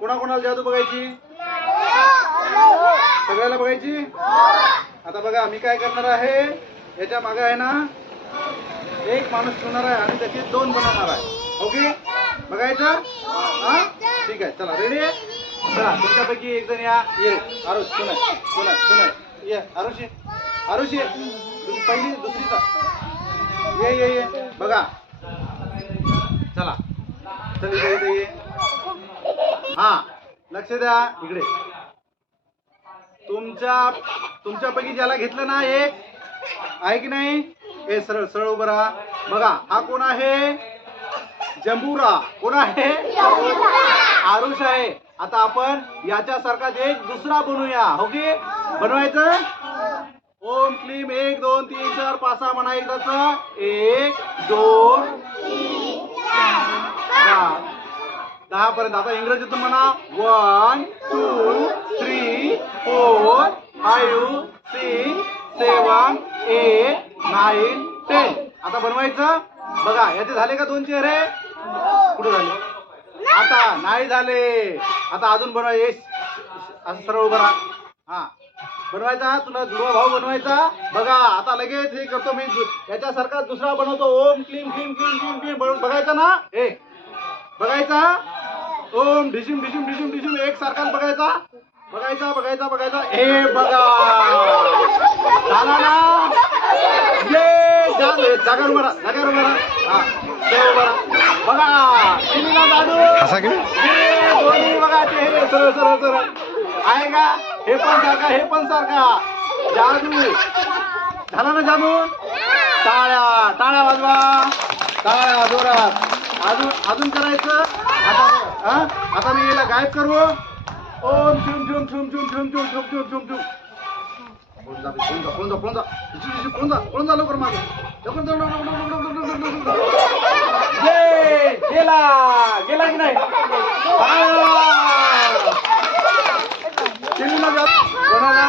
कोणाकोणाला जादू बघायची? सगळ्याला बघायची? आता बघा मी काय करणार आहे? याच्या मागे आहे ना एक माणूस ठेवणार आहे आणि त्याचे दोन बनवणार आहे. हो ओके बघायचं? हा? ठीक आहे चला रेडी चला तुमच्यापैकी एक जण या. ये आरुष सुनय सुनय सुनय. ये आरुषी आरुषी दुस- पहिली दुसरीचा ये ये ये. बघा. चला. चल इथे ये. हा लक्ष द्या इकडे. तुमच्या तुमच्यापैकी ज्याला घेतलं ना हे आहे की नाही? हे सरळ सरळ उभं राहा. बघा हा कोण आहे? जंबुरा. कोण आहे? आरुष आहे. आता आपण याच्यासारखाच एक दुसरा बनवूया हो की? बनवायचं? ओम क्लीम एक दोन तीन चार पाच सहा म्हणा एकदाच. एक दोन दहा पर्यंत. आता इंग्रजीतून म्हणा. One two three four five six seven eight nine ten आता बनवायचं? बघा याचे झाले का दोन चेहरे? कुठे झाले? आता नाही झाले. आता अजून बनवा. येस असं सरळ उभं राहा. हा. बनवायचा? तुला जुळवा भाऊ बनवायचा? बघा आता लगेच हे करतो मी. याच्यासारखा दुसरा बनवतो. ओम क्लीम क्लीम क्लीम क्लीम क्लीम. बनवून बघायचा ना? ए बघायचा? ओम ढिशिम ढिशिम ढिशिम ढिशिम एक सारखाच बघायचा. बघायचा बघायचा बघायचा. हे बघा. झाला ना? ये जा- ए, जागेवर उभा जागेवर उभा हा ते बघा. टिमीला जादू असा की? हे दोन्ही बघा. चेहरे सरळ सरळ सरळ. आहे का? हे पण सारखा हे पण सारखा. जादू. झाला ना जादू? टाळ्या टाळ्या वाजवा. टाळ्या जोरात. अजून अजून करायचं? आता हा? आता मी याला गायब करू. ओम झुम झुम झुम झुम झुम झुम झुम झुम झुम झुम कोण जा बे, जा कोण जा कोण जा. इची, जा कोण जा लवकर मागे. लवकर लवकर, लवकर, लवकर, लवकर, लवकर, गेला गेला की नाही? हा. जा. कोणाला?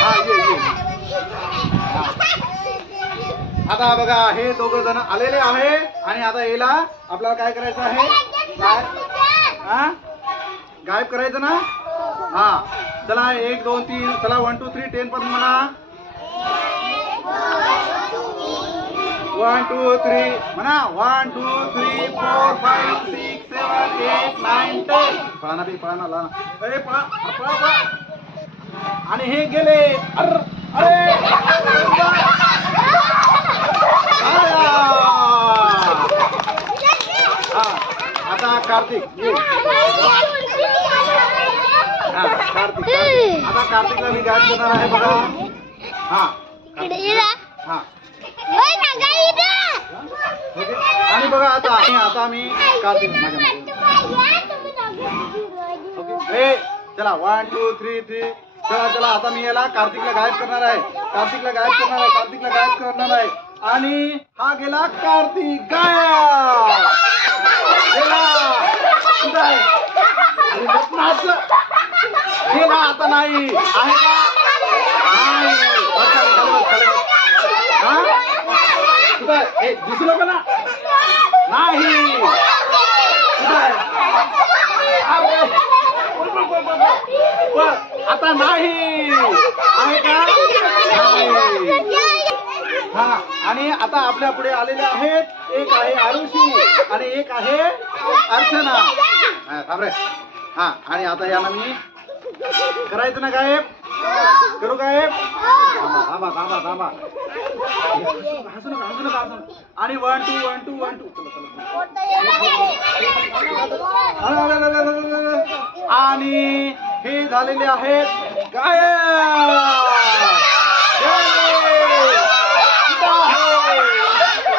हा ये ये. आता बघा हे दोघं जण आलेले आहे. आणि आता याला आपल्याला काय करायचं आहे? हा? गायब करायचं ना? हा. चला एक दोन तीन. चला वन टू थ्री टेन पर्यंत म्हणा. वन टू थ्री म्हणा. One two three four five six seven eight nine ten पळा ना बी पळा ना ला अरे पळा पळा. आणि हे गेले. अरे हा आता कार्तिक ये हा कार्तिक कार्तिक. आता कार्तिकला मी गायब करणार आहे बघा. हा. हा. आणि बघा आता आता मी कार्तिक माझ्या चला वन टू थ्री थ्री चला चला आता मी याला कार्तिकला गायब करणार आहे. कार्तिकला गायब करणार आहे कार्तिकला गायब करणार आहे. आणि हा गेला कार्तिक गायब. गेला. तिला आता नाही. आहे का? दिसलो का ना नाही. आता नाही. आहे का? हा आणि आता आपल्या पुढे आलेले आहेत. एक आहे आरुषी आणि एक आहे अर्चना. हा आणि आता याला मी करायचं ना गायब? करू गायब? थांबा थांबा थांबा थांबा. हसू नका हसू नका हसू नका. आणि one two one two one two चला चला आणि हे झालेले आहेत गायब. जय! कुठं आहे?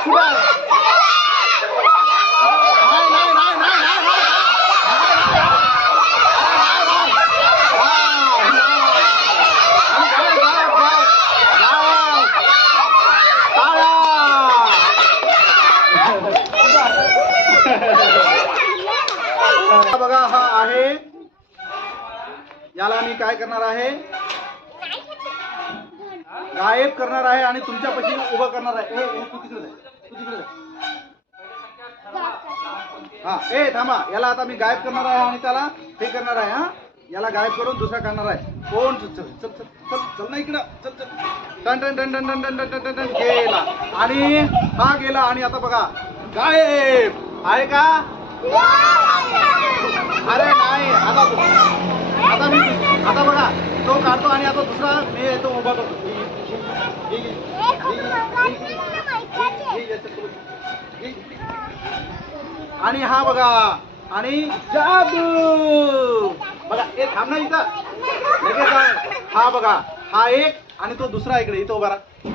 कुठं आहे? नाही, नाही, नाही, नाही, नाही, नाही. बघा हा आहे याला मी काय करणार आहे? गायब करणार आहे आणि तुमच्यापाशी उभं करणार आहे. हा ए थांबा. याला आता मी गायब करणार आहे आणि त्याला हे करणार आहे हा? याला गायब करून दुसरा करणार आहे. कोण? चल चल चल चल चल चल ना इकडं. चल चल. टन टन टन टन टन टन टन टन टन गेला. आणि हा गेला आणि आता बघा गायब. आहे का? आणि हा बघा आणि जादू! बघा हे थांब इथं. लगेच हा बघा हा एक आणि तो दुसरा इकडे इथं उभा राहा.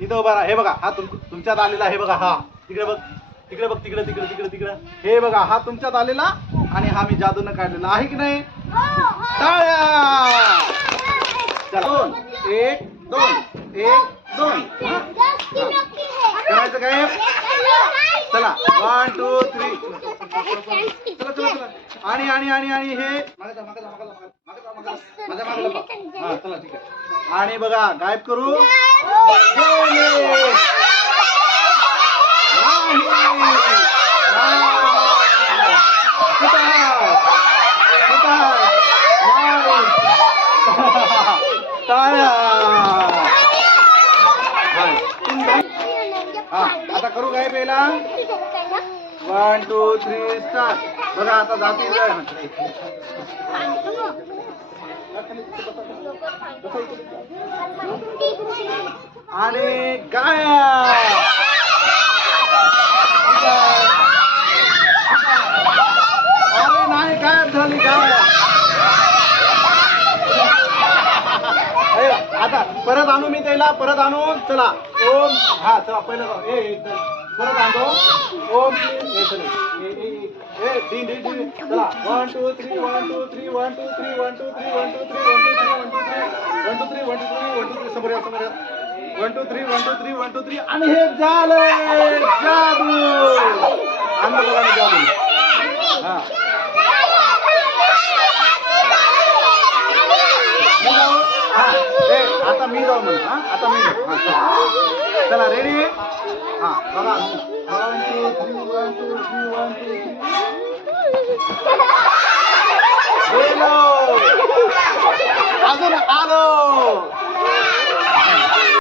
इथं उभा राहा. हे बघा हा तुम तुमच्यात आलेला हे बघा हा. तिकडे बघ तिकडे बघ तिकडे तिकडे तिकडे तिकडे. हे बघा हा तुमच्यात आलेला आणि हा मी जादूनं काढलेला. आहे की नाही? टाळ्या! दोन एक दोन एक दोन? करायचं काय? चला. वन टू थ्री चला चला चला. आणि आणि आणि आणि हे. हा चला ठीक आहे. आणि बघा गायब करू. नाही. कुठं आहे? कुठं आहे? नाही. टाळ्या हा. तीन झाले. हा आता करू काय पहिला? वन टू थ्री स्टार्ट बघा आता जाती आणि गाया. अरे नाही काय झाली गाय आता परत आणू मी त्याला परत आणू. चला. ओम हा चला पहिलं ए ए, चल. परत आणतो ओम ए, ए, तीन, तीन, तीन. चला one two three one two three one two three one two three one two three one two three one two three one two three one two three one two three समोर या समोर या one two three one two three one two three आणि हे झालं जादू आणलं जादू हा मी जाऊ हा ए आता मी जाऊ म्हणा हा आता मी जाऊ हा चला. चला रेडी हा बघा one two three one two three one two three गेलो अजून आलो